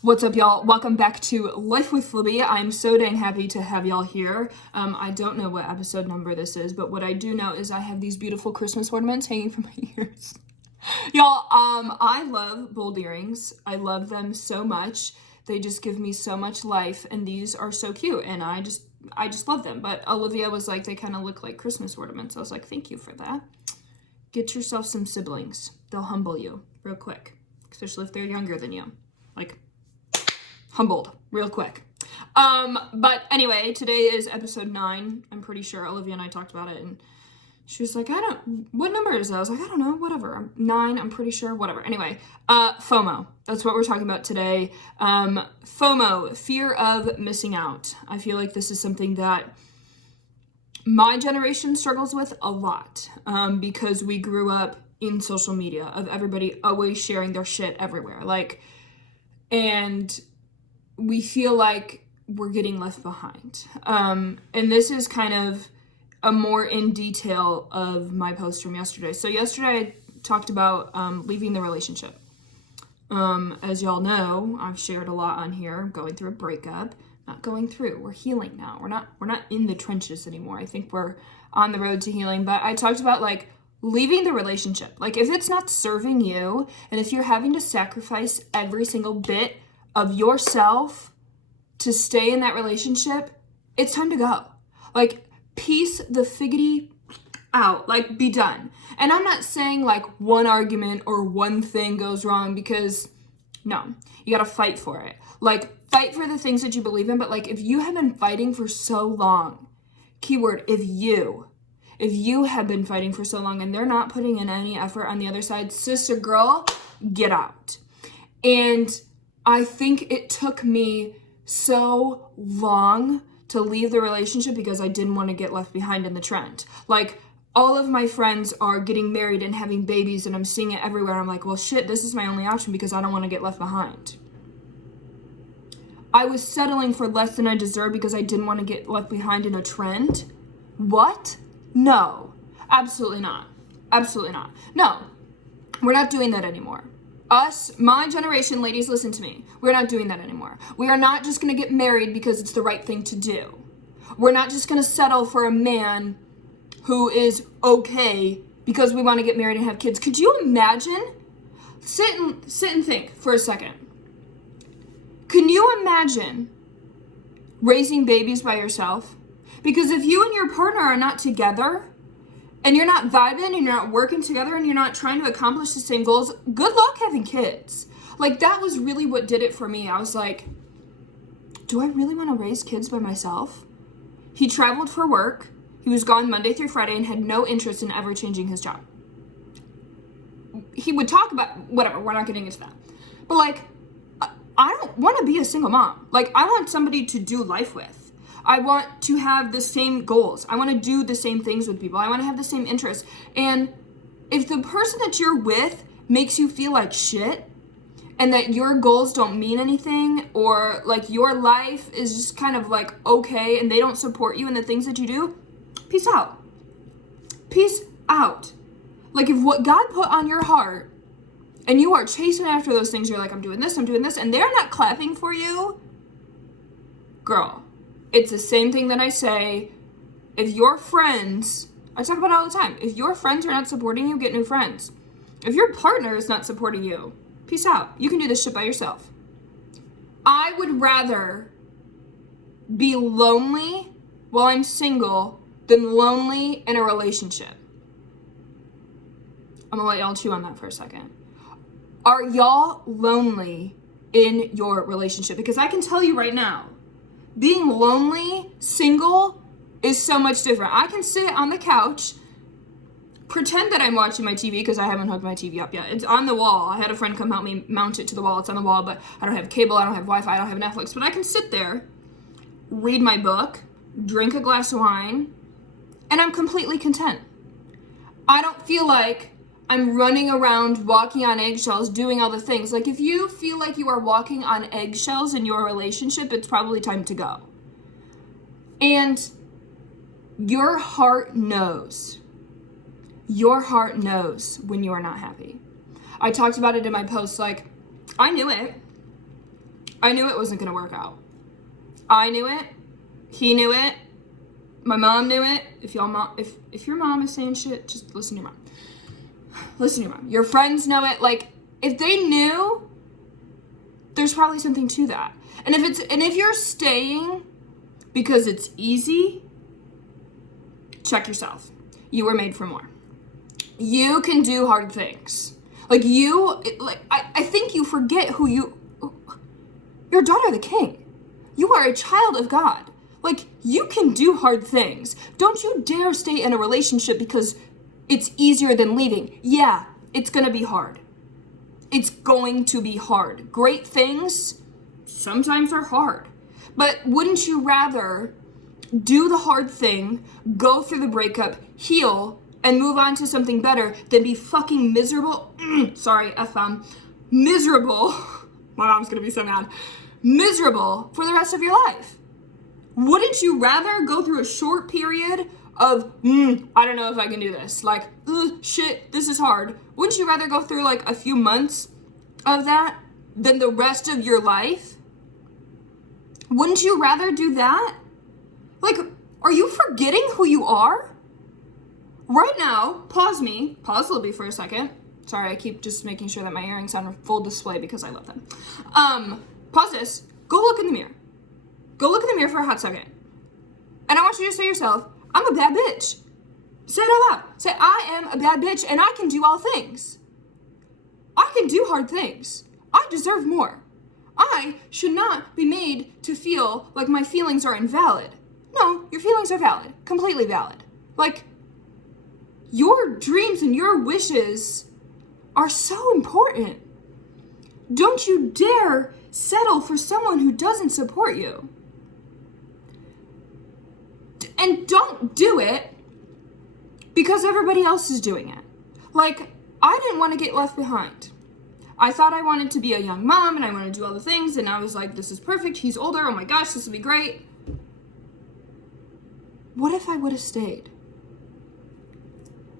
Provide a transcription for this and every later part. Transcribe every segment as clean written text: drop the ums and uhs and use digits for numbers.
What's up, y'all? Welcome back to Life with Libby. I'm so dang happy to have y'all here. I don't know what episode number this is, but what I do know is I have these beautiful Christmas ornaments hanging from my ears. Y'all, I love bold earrings. I love them so much. They just give me so much life, and these are so cute, and I just love them. But Olivia was like, they kind of look like Christmas ornaments. I was like, thank you for that. Get yourself some siblings. They'll humble you real quick, especially if they're younger than you. Like, humbled real quick. But anyway, today is episode 9. I'm pretty sure Olivia and I talked about it, and she was like, what number is that? I was like, I don't know, whatever. 9, I'm pretty sure, whatever. Anyway, FOMO. That's what we're talking about today. FOMO, fear of missing out. I feel like this is something that my generation struggles with a lot, because we grew up in social media of everybody always sharing their shit everywhere. And we feel like we're getting left behind. And this is kind of a more in detail of my post from yesterday. So yesterday I talked about leaving the relationship. As y'all know, I've shared a lot on here, going through a breakup. Not going through, we're healing now. We're not in the trenches anymore. I think we're on the road to healing. But I talked about leaving the relationship. If it's not serving you, and if you're having to sacrifice every single bit of yourself to stay in that relationship, it's time to go. Peace the figgity out. Be done. And I'm not saying one argument or one thing goes wrong, because no, you gotta fight for it. Fight for the things that you believe in. But if you have been fighting for so long, keyword, if you have been fighting for so long and they're not putting in any effort on the other side, sister girl, get out. And I think it took me so long to leave the relationship because I didn't want to get left behind in the trend. All of my friends are getting married and having babies, and I'm seeing it everywhere. I'm like, well, shit, this is my only option because I don't want to get left behind. I was settling for less than I deserve because I didn't want to get left behind in a trend. What? No, absolutely not. Absolutely not. No, we're not doing that anymore. Us, my generation, ladies, listen to me. We're not doing that anymore. We are not just going to get married because it's the right thing to do. We're not just going to settle for a man who is okay because we want to get married and have kids. Could you imagine? Sit and think for a second. Can you imagine raising babies by yourself? Because if you and your partner are not together, and you're not vibing, and you're not working together, and you're not trying to accomplish the same goals, good luck having kids. That was really what did it for me. I was like, do I really want to raise kids by myself? He traveled for work. He was gone Monday through Friday and had no interest in ever changing his job. He would talk about, whatever, we're not getting into that. But I don't want to be a single mom. I want somebody to do life with. I want to have the same goals. I want to do the same things with people. I want to have the same interests. And if the person that you're with makes you feel like shit, and that your goals don't mean anything, or your life is just kind of okay, and they don't support you in the things that you do, peace out. Peace out. If what God put on your heart, and you are chasing after those things, you're like, I'm doing this, and they're not clapping for you, girl, it's the same thing that I say. If your friends, I talk about it all the time, if your friends are not supporting you, get new friends. If your partner is not supporting you, peace out. You can do this shit by yourself. I would rather be lonely while I'm single than lonely in a relationship. I'm gonna let y'all chew on that for a second. Are y'all lonely in your relationship? Because I can tell you right now, being lonely, single, is so much different. I can sit on the couch, pretend that I'm watching my TV because I haven't hooked my TV up yet. It's on the wall. I had a friend come help me mount it to the wall. It's on the wall, but I don't have cable, I don't have Wi-Fi, I don't have Netflix. But I can sit there, read my book, drink a glass of wine, and I'm completely content. I don't feel like I'm running around walking on eggshells, doing all the things. If you feel like you are walking on eggshells in your relationship, it's probably time to go. And your heart knows. Your heart knows when you are not happy. I talked about it in my post. I knew it. I knew it wasn't going to work out. I knew it. He knew it. My mom knew it. If your mom is saying shit, just listen to your mom. Listen to your mom. Your friends know it. Like, if they knew, there's probably something to that. And if you're staying because it's easy, check yourself. You were made for more. You can do hard things. I think you forget you're a daughter of the King. You are a child of God. Like, you can do hard things. Don't you dare stay in a relationship because it's easier than leaving. Yeah, it's gonna be hard. It's going to be hard. Great things sometimes are hard. But wouldn't you rather do the hard thing, go through the breakup, heal, and move on to something better than be fucking miserable? Sorry, F-bomb. Miserable. My mom's gonna be so mad. Miserable for the rest of your life. Wouldn't you rather go through a short period of, I don't know if I can do this. Like, shit, this is hard. Wouldn't you rather go through like a few months of that than the rest of your life? Wouldn't you rather do that? Like, are you forgetting who you are? Right now, pause Libby for a second. Sorry, I keep just making sure that my earrings are on full display because I love them. Pause this, go look in the mirror. Go look in the mirror for a hot second. And I want you to say to yourself, I'm a bad bitch. Say it out loud. Say, I am a bad bitch and I can do all things. I can do hard things. I deserve more. I should not be made to feel like my feelings are invalid. No, your feelings are valid. Completely valid. Like, your dreams and your wishes are so important. Don't you dare settle for someone who doesn't support you. And don't do it because everybody else is doing it. Like, I didn't want to get left behind. I thought I wanted to be a young mom and I wanted to do all the things, and I was like, this is perfect. He's older. Oh my gosh, this will be great. What if I would have stayed?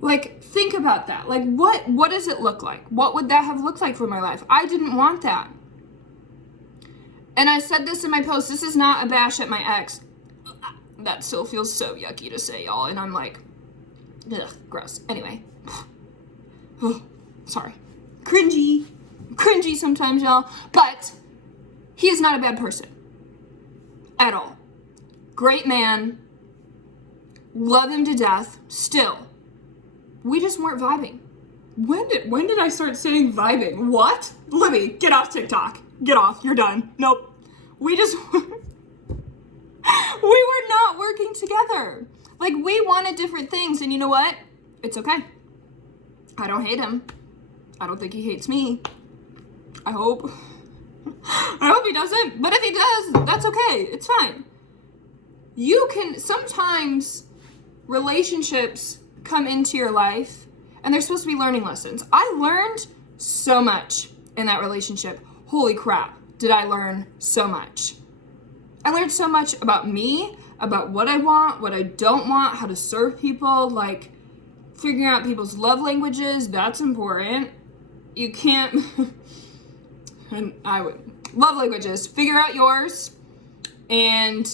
Like, think about that. Like, what does it look like? What would that have looked like for my life? I didn't want that. And I said this in my post. This is not a bash at my ex. That still feels so yucky to say, y'all. And I'm like, ugh, gross. Anyway. Sorry. Cringy sometimes, y'all. But he is not a bad person. At all. Great man. Love him to death. Still. We just weren't vibing. When did I start saying vibing? What? Libby, get off TikTok. Get off. You're done. Nope. We were not working together. Like, we wanted different things, and you know what? It's okay. I don't hate him. I don't think he hates me. I hope. I hope he doesn't, but if he does, that's okay. It's fine. Sometimes relationships come into your life, and they're supposed to be learning lessons. I learned so much in that relationship. Holy crap, did I learn so much. I learned so much about me, about what I want, what I don't want, how to serve people, like figuring out people's love languages. That's important. You can't, and I would, love languages, figure out yours, and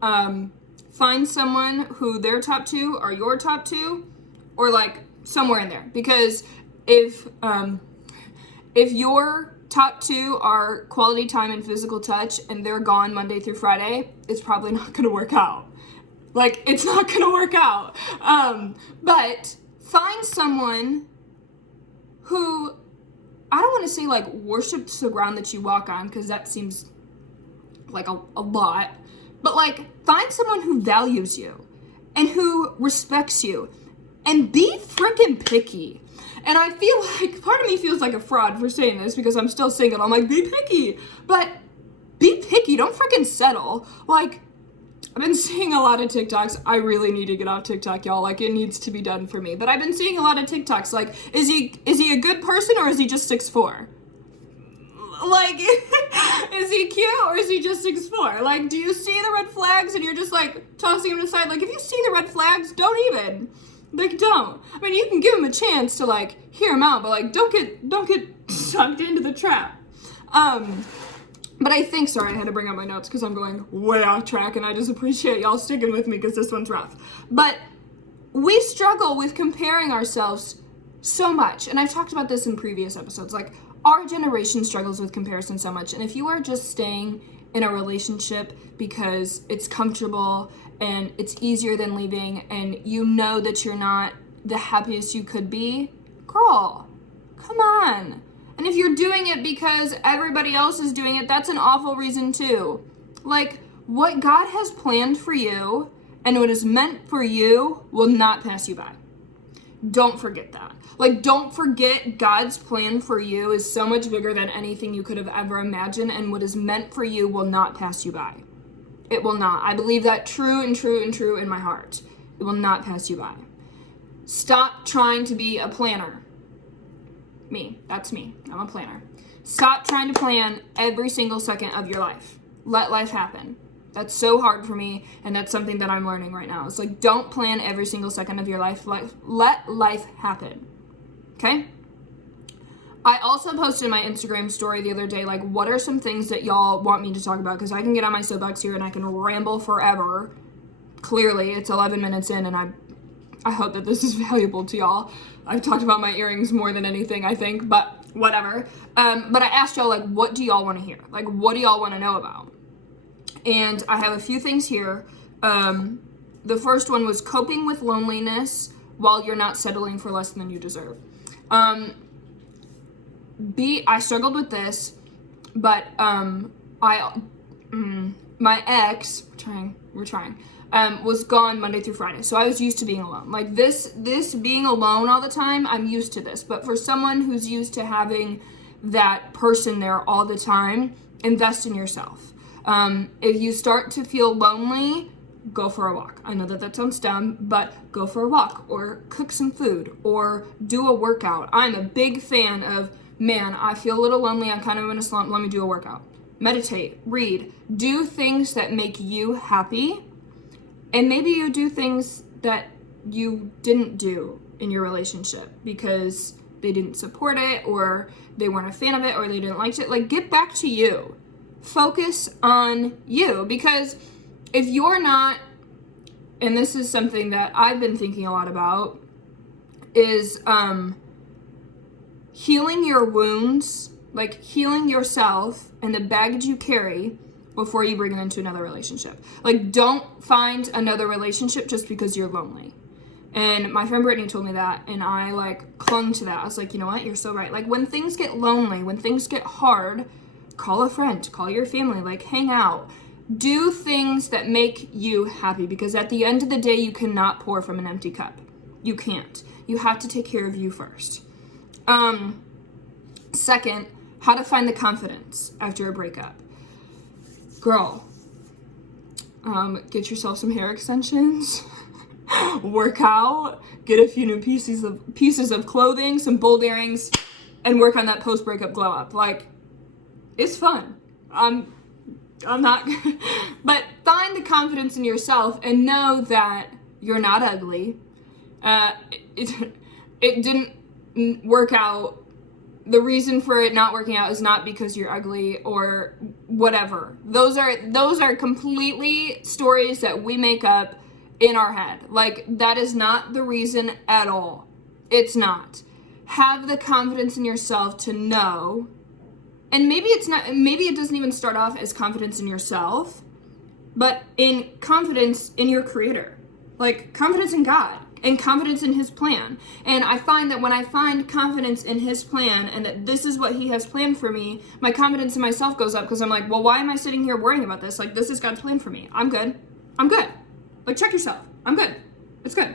find someone who their top two are your top two, or like somewhere in there. Because if your top two are quality time and physical touch and they're gone Monday through Friday, it's probably not gonna work out. Like, it's not gonna work out. But find someone who, I don't wanna say like worships the ground that you walk on, because that seems like a lot. But like, find someone who values you and who respects you, and be freaking picky. And I feel like, part of me feels like a fraud for saying this because I'm still single. I'm like, be picky. But be picky, don't freaking settle. Like, I've been seeing a lot of TikToks. I really need to get off TikTok, y'all. Like, it needs to be done for me. But I've been seeing a lot of TikToks. Like, is he a good person or is he just 6'4"? Like, is he cute or is he just 6'4"? Like, do you see the red flags and you're just like tossing him aside? Like, if you see the red flags, don't even. Like, don't. I mean, you can give him a chance to like hear him out, but like, don't get sucked into the trap. But I think, sorry, I had to bring up my notes because I'm going way off track, and I just appreciate y'all sticking with me because this one's rough. But we struggle with comparing ourselves so much. And I've talked about this in previous episodes. Like, our generation struggles with comparison so much. And if you are just staying in a relationship because it's comfortable and it's easier than leaving, and you know that you're not the happiest you could be, girl, come on. And if you're doing it because everybody else is doing it, that's an awful reason too. Like, what God has planned for you and what is meant for you will not pass you by. Don't forget that. Like, don't forget God's plan for you is so much bigger than anything you could have ever imagined, and what is meant for you will not pass you by. It will not. I believe that true in my heart. It will not pass you by. Stop trying to be a planner. That's me. I'm a planner. Stop trying to plan every single second of your life. Let life happen. That's so hard for me, and that's something that I'm learning right now. It's like, don't plan every single second of your life. Let life happen. Okay? I also posted my Instagram story the other day, like, what are some things that y'all want me to talk about? Because I can get on my soapbox here and I can ramble forever. Clearly, it's 11 minutes in, and I hope that this is valuable to y'all. I've talked about my earrings more than anything, I think, but whatever. But I asked y'all, like, what do y'all want to hear? Like, what do y'all want to know about? And I have a few things here. The first one was coping with loneliness while you're not settling for less than you deserve. I struggled with this, but my ex, we're trying, was gone Monday through Friday. So I was used to being alone. Like, this being alone all the time, I'm used to this. But for someone who's used to having that person there all the time, invest in yourself. If you start to feel lonely, go for a walk. I know that sounds dumb, but go for a walk, or cook some food, or do a workout. I'm a big fan of, man, I feel a little lonely, I'm kind of in a slump, let me do a workout. Meditate, read, do things that make you happy. And maybe you do things that you didn't do in your relationship because they didn't support it, or they weren't a fan of it, or they didn't like it. Like, get back to you. Focus on you, because if you're not, and this is something that I've been thinking a lot about, is healing your wounds, like healing yourself and the baggage you carry before you bring it into another relationship. Like, don't find another relationship just because you're lonely. And my friend Brittany told me that, and I like clung to that. I was like, you know what? You're so right. Like, when things get lonely, when things get hard, call a friend, call your family, like, hang out. Do things that make you happy, because at the end of the day, you cannot pour from an empty cup. You can't. You have to take care of you first. Second, how to find the confidence after a breakup. Girl, get yourself some hair extensions, work out, get a few new pieces of clothing, some bold earrings, and work on that post-breakup glow up. Like, it's fun. I'm not, but find the confidence in yourself and know that you're not ugly. It didn't work out. The reason for it not working out is not because you're ugly or whatever. Those are completely stories that we make up in our head. Like, that is not the reason at all. It's not. Have the confidence in yourself to know. And maybe it doesn't even start off as confidence in yourself, but in confidence in your creator. Like, confidence in God and confidence in his plan. And I find that when I find confidence in his plan and that this is what he has planned for me, my confidence in myself goes up, because I'm like, well, why am I sitting here worrying about this? Like, this is God's plan for me. I'm good. Like, check yourself. I'm good. It's good.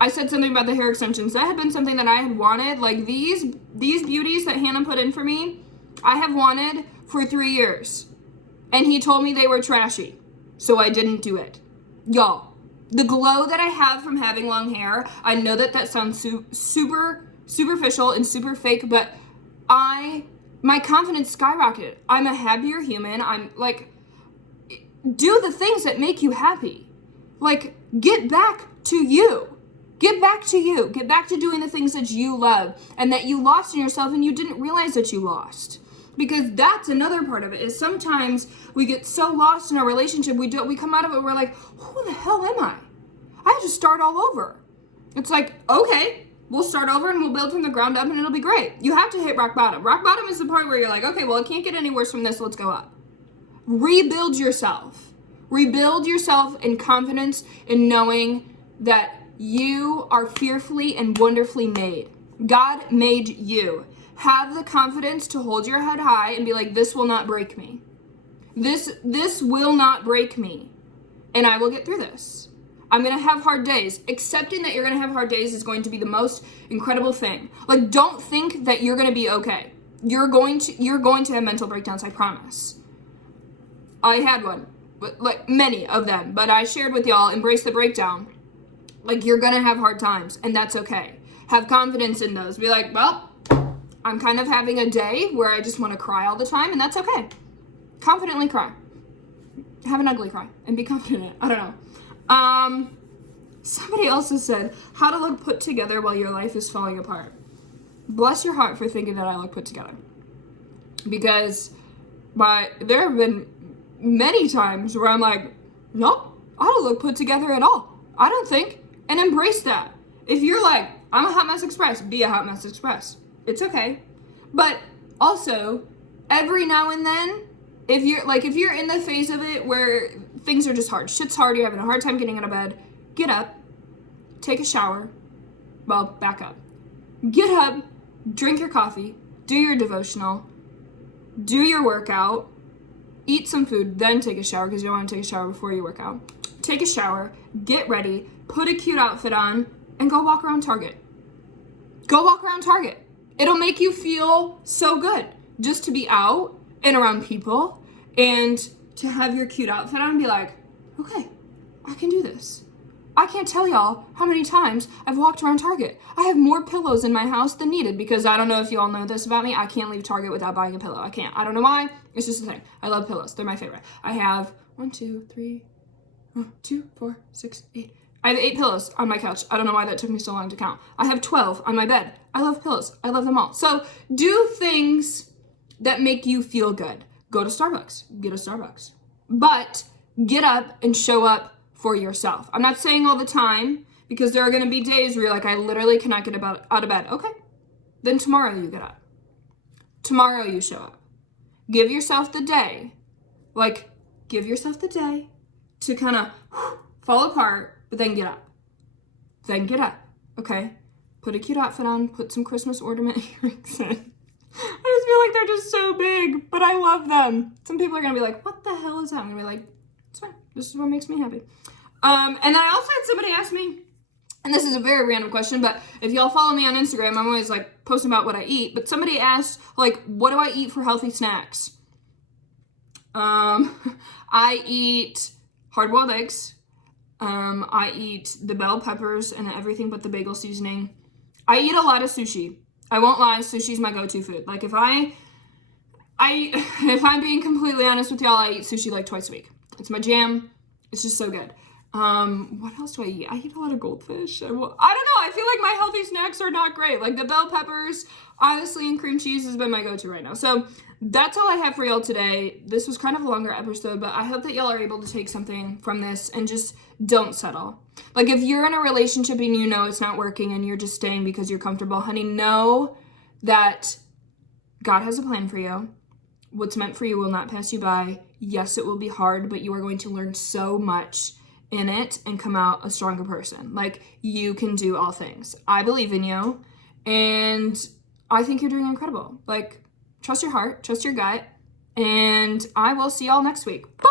I said something about the hair extensions. That had been something that I had wanted. Like, these beauties that Hannah put in for me, I have wanted for 3 years. And he told me they were trashy. So I didn't do it. Y'all, the glow that I have from having long hair, I know that sounds super superficial and super fake, but my confidence skyrocketed. I'm a happier human. I'm like, do the things that make you happy. Like, get back to you. Get back to you. Get back to doing the things that you love and that you lost in yourself and you didn't realize that you lost. Because that's another part of it, is sometimes we get so lost in our relationship, we come out of it, we're like, who the hell am I? I have to start all over. It's like, okay, we'll start over and we'll build from the ground up and it'll be great. You have to hit rock bottom. Rock bottom is the part where you're like, okay, well, it can't get any worse from this, let's go up. Rebuild yourself. Rebuild yourself in confidence in knowing that you are fearfully and wonderfully made. God made you. Have the confidence to hold your head high and be like, this will not break me. This will not break me. And I will get through this. I'm going to have hard days. Accepting that you're going to have hard days is going to be the most incredible thing. Like, don't think that you're going to be okay. You're going to have mental breakdowns, I promise. I had one, like many of them, but I shared with y'all, embrace the breakdown. Like, you're going to have hard times, and that's okay. Have confidence in those. Be like, well, I'm kind of having a day where I just want to cry all the time, and that's okay. Confidently cry. Have an ugly cry and be confident. I don't know. Somebody else has said, how to look put together while your life is falling apart. Bless your heart for thinking that I look put together. Because there have been many times where I'm like, nope, I don't look put together at all. I don't think. And embrace that. If you're like, I'm a hot mess express, be a hot mess express. It's okay. But also, every now and then, if you're in the phase of it where things are just hard, shit's hard, you're having a hard time getting out of bed, get up, take a shower, well, back up. Get up, drink your coffee, do your devotional, do your workout, eat some food, then take a shower because you don't want to take a shower before you work out. Take a shower, get ready, put a cute outfit on, and go walk around Target. Go walk around Target. It'll make you feel so good just to be out and around people and to have your cute outfit on and be like, okay, I can do this. I can't tell y'all how many times I've walked around Target. I have more pillows in my house than needed because I don't know if you all know this about me. I can't leave Target without buying a pillow. I can't. I don't know why. It's just a thing. I love pillows. They're my favorite. I have 8. I have 8 pillows on my couch. I don't know why that took me so long to count. I have 12 on my bed. I love pillows. I love them all. So do things that make you feel good. Go to Starbucks. Get a Starbucks. But get up and show up for yourself. I'm not saying all the time because there are going to be days where you're like, I literally cannot get out of bed. Okay. Then tomorrow you get up. Tomorrow you show up. Give yourself the day. Give yourself the day to kind of fall apart. But then get up. Then get up, okay? Put a cute outfit on, put some Christmas ornament earrings in. I just feel like they're just so big, but I love them. Some people are gonna be like, what the hell is that? I'm gonna be like, it's fine. This is what makes me happy. And then I also had somebody ask me, and this is a very random question, but if y'all follow me on Instagram, I'm always like posting about what I eat. But somebody asked, like, what do I eat for healthy snacks? I eat hard-boiled eggs. I eat the bell peppers and everything but the bagel seasoning. I eat a lot of sushi. I won't lie, sushi's my go-to food. Like if I'm being completely honest with y'all, I eat sushi like twice a week. It's my jam. It's just so good. What else do I eat? I eat a lot of goldfish. I don't know. I feel like my healthy snacks are not great. Like the bell peppers, honestly, and cream cheese has been my go-to right now. So that's all I have for y'all today. This was kind of a longer episode, but I hope that y'all are able to take something from this and just don't settle. Like if you're in a relationship and you know it's not working and you're just staying because you're comfortable, honey, know that God has a plan for you. What's meant for you will not pass you by. Yes, it will be hard, but you are going to learn so much in it and come out a stronger person. Like you can do all things. I believe in you and I think you're doing incredible. Like trust your heart, trust your gut, and I will see y'all next week. Bye!